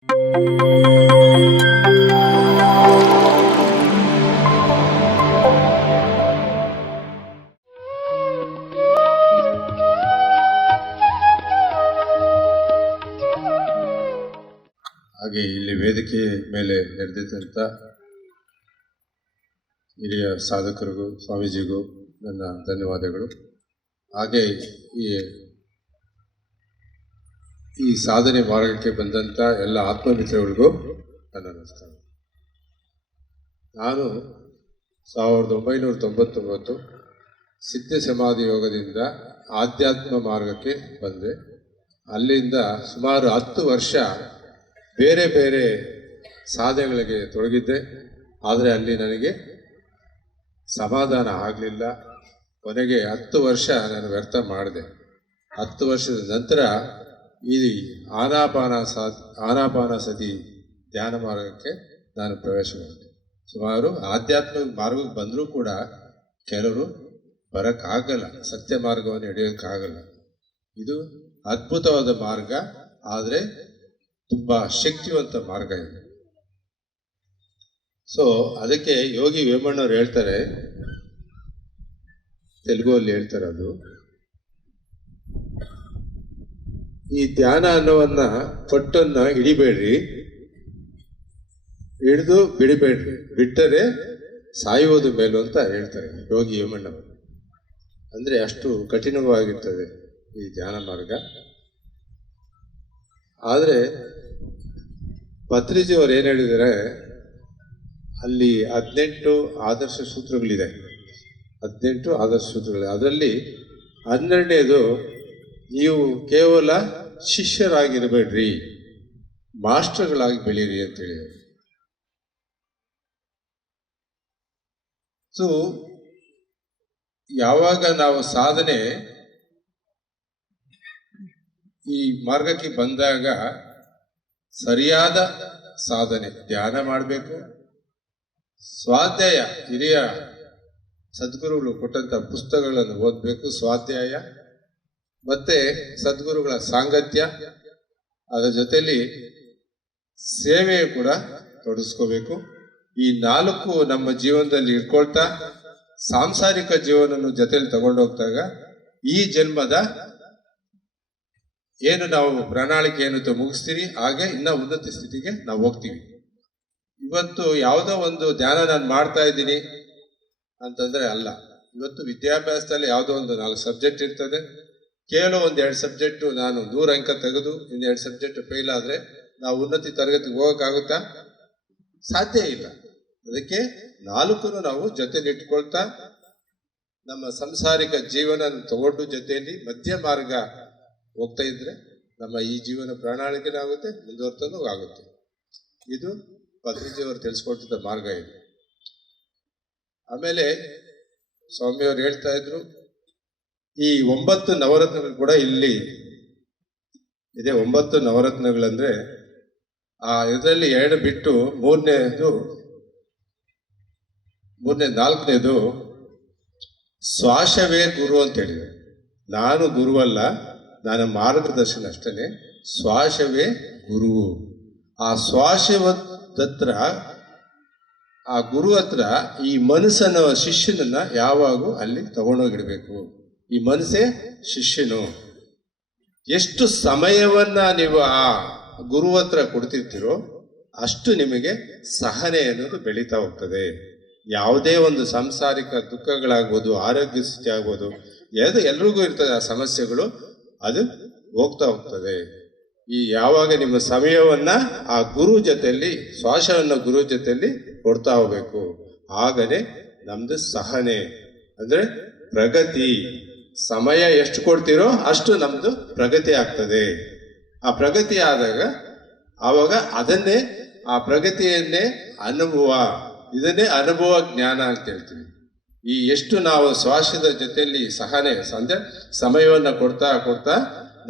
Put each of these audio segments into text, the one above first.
ಹಾಗೆ ಇಲ್ಲಿ ವೇದಿಕೆ ಮೇಲೆ ನೆರೆದಿದ್ದಂಥ ಹಿರಿಯ ಸಾಧಕರಿಗೂ ಸ್ವಾಮೀಜಿಗೂ ನನ್ನ ಧನ್ಯವಾದಗಳು. ಹಾಗೆ ಈ ಸಾಧನೆ ಮಾರ್ಗಕ್ಕೆ ಬಂದಂಥ ಎಲ್ಲ ಆತ್ಮಮಿತ್ರಗಳಿಗೂ ನನ್ನ ನಮಸ್ಕಾರ. ನಾನು 1999 ಸಿದ್ಧ ಸಮಾಧಿ ಯೋಗದಿಂದ ಆಧ್ಯಾತ್ಮ ಮಾರ್ಗಕ್ಕೆ ಬಂದೆ. ಅಲ್ಲಿಂದ ಸುಮಾರು 10 ವರ್ಷ ಬೇರೆ ಬೇರೆ ಸಾಧನೆಗಳಿಗೆ ತೊಡಗಿದ್ದೆ. ಆದರೆ ಅಲ್ಲಿ ನನಗೆ ಸಮಾಧಾನ ಆಗಲಿಲ್ಲ. ಕೊನೆಗೆ 10 ವರ್ಷ ನಾನು ವ್ಯರ್ಥ ಮಾಡಿದೆ. 10 ವರ್ಷದ ನಂತರ ಈ ಆನಾಪಾನಸತಿ ಧ್ಯಾನ ಮಾರ್ಗಕ್ಕೆ ನಾನು ಪ್ರವೇಶ ಮಾಡಿದೆ. ಸುಮಾರು ಆಧ್ಯಾತ್ಮಿಕ ಮಾರ್ಗಕ್ಕೆ ಬಂದರೂ ಕೂಡ ಕೆಲವರು ಬರೋಕ್ಕಾಗಲ್ಲ, ಸತ್ಯ ಮಾರ್ಗವನ್ನು ಹಿಡಿಯೋಕ್ಕಾಗಲ್ಲ. ಇದು ಅದ್ಭುತವಾದ ಮಾರ್ಗ, ಆದರೆ ತುಂಬ ಶಕ್ತಿವಂತ ಮಾರ್ಗ ಇದೆ. ಸೊ ಅದಕ್ಕೆ ಯೋಗಿ ವೇಮಣ್ಣವ್ರು ಹೇಳ್ತಾರೆ, ತೆಲುಗುವಲ್ಲಿ ಹೇಳ್ತಾರೆ, ಅದು ಈ ಧ್ಯಾನ ಅನ್ನೋವನ್ನ ಪಟ್ಟನ್ನ ಹಿಡಿಬೇಡ್ರಿ, ಹಿಡಿದು ಬಿಡಬೇಡ್ರಿ, ಬಿಟ್ಟರೆ ಸಾಯುವುದು ಮೇಲು ಅಂತ ಹೇಳ್ತಾರೆ ಯೋಗಿ ವೇಮಣ್ಣವರು. ಅಂದರೆ ಅಷ್ಟು ಕಠಿಣವಾಗಿರ್ತದೆ ಈ ಧ್ಯಾನ ಮಾರ್ಗ. ಆದರೆ ಪತ್ರಿಜಿಯವರು ಏನು ಹೇಳಿದರೆ, ಅಲ್ಲಿ 18 ಆದರ್ಶ ಸೂತ್ರಗಳಿದೆ. 18 ಆದರ್ಶ ಸೂತ್ರಗಳಿದೆ. ಅದರಲ್ಲಿ 12ನೇದು, ನೀವು ಕೇವಲ ಶಿಷ್ಯರಾಗಿರಬೇಡ್ರಿ, ಮಾಸ್ಟರ್ಗಳಾಗಿ ಬೆಳೀರಿ ಅಂತ ಹೇಳಿದರು. ಸೊ ಯಾವಾಗ ನಾವು ಸಾಧನೆ ಈ ಮಾರ್ಗಕ್ಕೆ ಬಂದಾಗ ಸರಿಯಾದ ಸಾಧನೆ ಧ್ಯಾನ ಮಾಡಬೇಕು. ಸ್ವಾಧ್ಯಾಯ, ಹಿರಿಯ ಸದ್ಗುರುಗಳು ಕೊಟ್ಟಂಥ ಪುಸ್ತಕಗಳನ್ನು ಓದಬೇಕು, ಸ್ವಾಧ್ಯಾಯ. ಮತ್ತೆ ಸದ್ಗುರುಗಳ ಸಾಂಗತ್ಯ, ಅದರ ಜೊತೆಯಲ್ಲಿ ಸೇವೆ ಕೂಡ ತೊಡಗಿಸ್ಕೋಬೇಕು. ಈ 4 ನಮ್ಮ ಜೀವನದಲ್ಲಿ ಇಟ್ಕೊಳ್ತಾ ಸಾಂಸಾರಿಕ ಜೀವನವನ್ನು ಜೊತೆಯಲ್ಲಿ ತಗೊಂಡೋಗ್ದಾಗ ಈ ಜನ್ಮದ ಏನು ನಾವು ಪ್ರಣಾಳಿಕೆ ಏನು ಮುಗಿಸ್ತೀರಿ, ಹಾಗೆ ಇನ್ನೂ ಉನ್ನತ ಸ್ಥಿತಿಗೆ ನಾವು ಹೋಗ್ತೀವಿ. ಇವತ್ತು ಯಾವುದೋ ಒಂದು ಧ್ಯಾನ ನಾನು ಮಾಡ್ತಾ ಇದ್ದೀನಿ ಅಂತಂದರೆ ಅಲ್ಲ. ಇವತ್ತು ವಿದ್ಯಾಭ್ಯಾಸದಲ್ಲಿ ಯಾವುದೋ ಒಂದು 4 ಸಬ್ಜೆಕ್ಟ್ ಇರ್ತದೆ. ಕೇವಲ 1-2 ಸಬ್ಜೆಕ್ಟು ನಾನು 100 ಅಂಕ ತೆಗೆದು 2 ಸಬ್ಜೆಕ್ಟ್ ಫೇಲ್ ಆದರೆ ನಾವು ಉನ್ನತಿ ತರಗತಿಗೆ ಹೋಗೋಕ್ಕಾಗುತ್ತಾ? ಸಾಧ್ಯ ಇಲ್ಲ. ಅದಕ್ಕೆ 4 ನಾವು ಜೊತೆಲಿ ಇಟ್ಕೊಳ್ತಾ ನಮ್ಮ ಸಂಸಾರಿಕ ಜೀವನ ತಗೊಂಡು ಜೊತೆಯಲ್ಲಿ ಮಧ್ಯ ಮಾರ್ಗ ಹೋಗ್ತಾ ಇದ್ರೆ ನಮ್ಮ ಈ ಜೀವನ ಪ್ರಣಾಳಿಕೆನೂ ಆಗುತ್ತೆ, ಮುಂದುವರ್ತನೂ ಆಗುತ್ತೆ. ಇದು ಪತ್ರಿಜಿಯವರು ತಿಳಿಸ್ಕೊಟ್ಟಿದ್ದ ಮಾರ್ಗ ಇದು. ಆಮೇಲೆ ಸ್ವಾಮಿಯವರು ಹೇಳ್ತಾ ಇದ್ರು, ಈ 9 ನವರತ್ನಗಳು ಕೂಡ ಇಲ್ಲಿ ಇದೆ. 9 ನವರತ್ನಗಳಂದ್ರೆ ಇದರಲ್ಲಿ 2 ಬಿಟ್ಟು 4ನೇದು ಶ್ವಾಸವೇ ಗುರು ಅಂತ ಹೇಳಿದೆ. ನಾನು ಗುರುವಲ್ಲ, ನಾನು ಮಾರ್ಗದರ್ಶನ ಅಷ್ಟೇ. ಶ್ವಾಸವೇ ಗುರು. ಆ ಶ್ವಾಸದ ಆ ಗುರು ಹತ್ರ ಈ ಮನಸ್ಸನ್ನು, ಶಿಷ್ಯನನ್ನ ಯಾವಾಗೂ ಅಲ್ಲಿ ತಗೊಂಡೋಗಿಡ್ಬೇಕು. ಈ ಮನಸ್ಸೇ ಶಿಷ್ಯನು. ಎಷ್ಟು ಸಮಯವನ್ನ ನೀವು ಆ ಗುರು ಹತ್ರ ಕೊಡ್ತಿರ್ತೀರೋ ಅಷ್ಟು ನಿಮಗೆ ಸಹನೆ ಅನ್ನೋದು ಬೆಳೀತಾ ಹೋಗ್ತದೆ. ಯಾವುದೇ ಒಂದು ಸಾಂಸಾರಿಕ ದುಃಖಗಳಾಗ್ಬೋದು, ಆರೋಗ್ಯ ಸ್ಥಿತಿ ಆಗ್ಬೋದು, ಎಲ್ರಿಗೂ ಇರ್ತದೆ ಆ ಸಮಸ್ಯೆಗಳು, ಅದು ಹೋಗ್ತಾ ಹೋಗ್ತದೆ. ಈ ಯಾವಾಗ ನಿಮ್ಮ ಸಮಯವನ್ನ ಆ ಗುರು ಜೊತೆಯಲ್ಲಿ, ಶ್ವಾಸವನ್ನು ಗುರು ಜೊತೆಯಲ್ಲಿ ಕೊಡ್ತಾ ಹೋಗ್ಬೇಕು. ಆಗಲೇ ನಮ್ದು ಸಹನೆ ಅಂದ್ರೆ ಪ್ರಗತಿ. ಸಮಯ ಎಷ್ಟು ಕೊಡ್ತೀರೋ ಅಷ್ಟು ನಮ್ದು ಪ್ರಗತಿ ಆಗ್ತದೆ. ಆ ಪ್ರಗತಿ ಆದಾಗ ಆವಾಗ ಅದನ್ನೇ, ಆ ಪ್ರಗತಿಯನ್ನೇ ಇದನ್ನೇ ಅನುಭವ ಜ್ಞಾನ ಅಂತ ಹೇಳ್ತೀವಿ. ಈ ಎಷ್ಟು ನಾವು ಶ್ವಾಸದ ಜೊತೆಯಲ್ಲಿ ಸಹನೆ ಅಂದ್ರೆ ಸಮಯವನ್ನು ಕೊಡ್ತಾ ಕೊಡ್ತಾ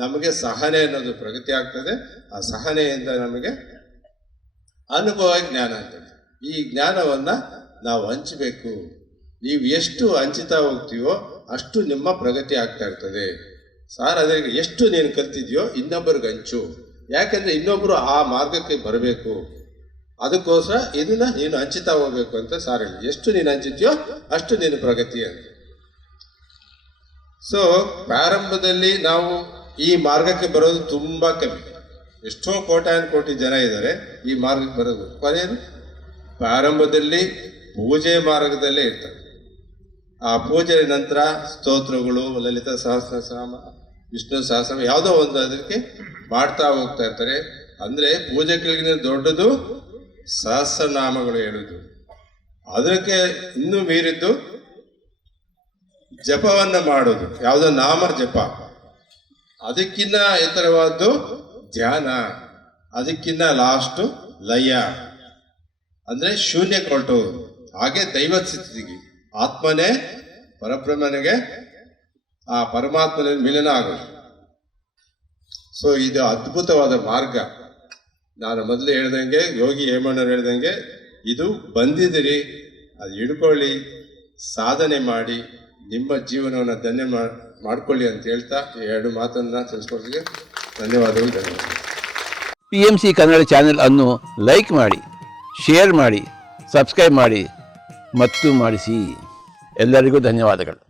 ನಮಗೆ ಸಹನೆ ಅನ್ನೋದು ಪ್ರಗತಿ ಆಗ್ತದೆ. ಆ ಸಹನೆಯಿಂದ ನಮಗೆ ಅನುಭವ ಜ್ಞಾನ ಅಂತೇಳಿ. ಈ ಜ್ಞಾನವನ್ನ ನಾವು ಹಂಚಬೇಕು. ನೀವು ಎಷ್ಟು ಹಂಚುತ್ತಾ ಹೋಗ್ತೀವೋ ಅಷ್ಟು ನಿಮ್ಮ ಪ್ರಗತಿ ಆಗ್ತಾ ಇರ್ತದೆ. ಸಾರ್ ಅದಕ್ಕೆ ಎಷ್ಟು ನೀನು ಕಲ್ತಿದ್ಯೋ ಇನ್ನೊಬ್ಬರಿಗೆ ಹಂಚು. ಯಾಕೆಂದರೆ ಇನ್ನೊಬ್ಬರು ಆ ಮಾರ್ಗಕ್ಕೆ ಬರಬೇಕು, ಅದಕ್ಕೋಸ್ಕರ ಇದನ್ನ ನೀನು ಹಂಚುತ್ತಾ ಹೋಗ್ಬೇಕು ಅಂತ ಸಾರ್ ಹೇಳಿ. ಎಷ್ಟು ನೀನು ಹಂಚುತ್ತೀಯೋ ಅಷ್ಟು ನೀನು ಪ್ರಗತಿ ಅಂತ. ಸೊ ಪ್ರಾರಂಭದಲ್ಲಿ ನಾವು ಈ ಮಾರ್ಗಕ್ಕೆ ಬರೋದು ತುಂಬ ಕಮ್ಮಿ. ಎಷ್ಟೋ ಕೋಟಿ ಜನ ಇದ್ದಾರೆ ಈ ಮಾರ್ಗಕ್ಕೆ ಬರೋದು. ಕೊನೆಯದು ಪ್ರಾರಂಭದಲ್ಲಿ ಪೂಜೆ ಮಾರ್ಗದಲ್ಲೇ ಇರ್ತಾರೆ. ಆ ಪೂಜೆ ನಂತರ ಸ್ತೋತ್ರಗಳು, ಲಲಿತ ಸಹಸ್ರನಾಮ, ವಿಷ್ಣು ಸಹಸ್ರನಾಮ ಯಾವುದೋ ಒಂದು ಅದಕ್ಕೆ ಮಾಡ್ತಾ ಹೋಗ್ತಾ ಇರ್ತಾರೆ. ಅಂದರೆ ಪೂಜೆ ಕೆಳಗಿನ ದೊಡ್ಡದು ಸಹಸ್ರನಾಮಗಳು ಹೇಳುವುದು. ಅದಕ್ಕೆ ಇನ್ನೂ ಮೀರಿದ್ದು ಜಪವನ್ನು ಮಾಡೋದು, ಯಾವುದೋ ನಾಮ ಜಪ. ಅದಕ್ಕಿನ್ನ ಎತ್ತರವಾದ್ದು ಧ್ಯಾನ, ಅದಕ್ಕಿನ್ನ ಲಾಸ್ಟು ಲಯ, ಅಂದರೆ ಶೂನ್ಯ ಹೊರಟೋದು. ಹಾಗೆ ದೈವ ಸ್ಥಿತಿಗೆ ಆತ್ಮನೇ ಪರಬ್ರಹ್ಮನಿಗೆ ಆ ಪರಮಾತ್ಮನ ಮಿಲನ ಆಗೋದು. ಸೊ ಇದು ಅದ್ಭುತವಾದ ಮಾರ್ಗ. ನಾನು ಮೊದಲು ಹೇಳ್ದಂಗೆ, ಯೋಗಿ ಹೇಮಣ್ಣವ್ರು ಹೇಳ್ದಂಗೆ, ಇದು ಬಂದಿದ್ದೀರಿ, ಅದು ಹಿಡ್ಕೊಳ್ಳಿ, ಸಾಧನೆ ಮಾಡಿ, ನಿಮ್ಮ ಜೀವನವನ್ನು ಧನ್ಯ ಮಾಡ್ಕೊಳ್ಳಿ ಅಂತ ಹೇಳ್ತಾ ಈ ಎರಡು ಮಾತನ್ನು ತಿಳಿಸ್ಕೊಡ್ತೀವಿ. ಧನ್ಯವಾದಗಳು. PMC ಕನ್ನಡ ಚಾನೆಲ್ ಅನ್ನು ಲೈಕ್ ಮಾಡಿ, ಶೇರ್ ಮಾಡಿ, ಸಬ್ಸ್ಕ್ರೈಬ್ ಮಾಡಿ ಮತ್ತು ಮಾಡಿಸಿ. ಎಲ್ಲರಿಗೂ ಧನ್ಯವಾದಗಳು.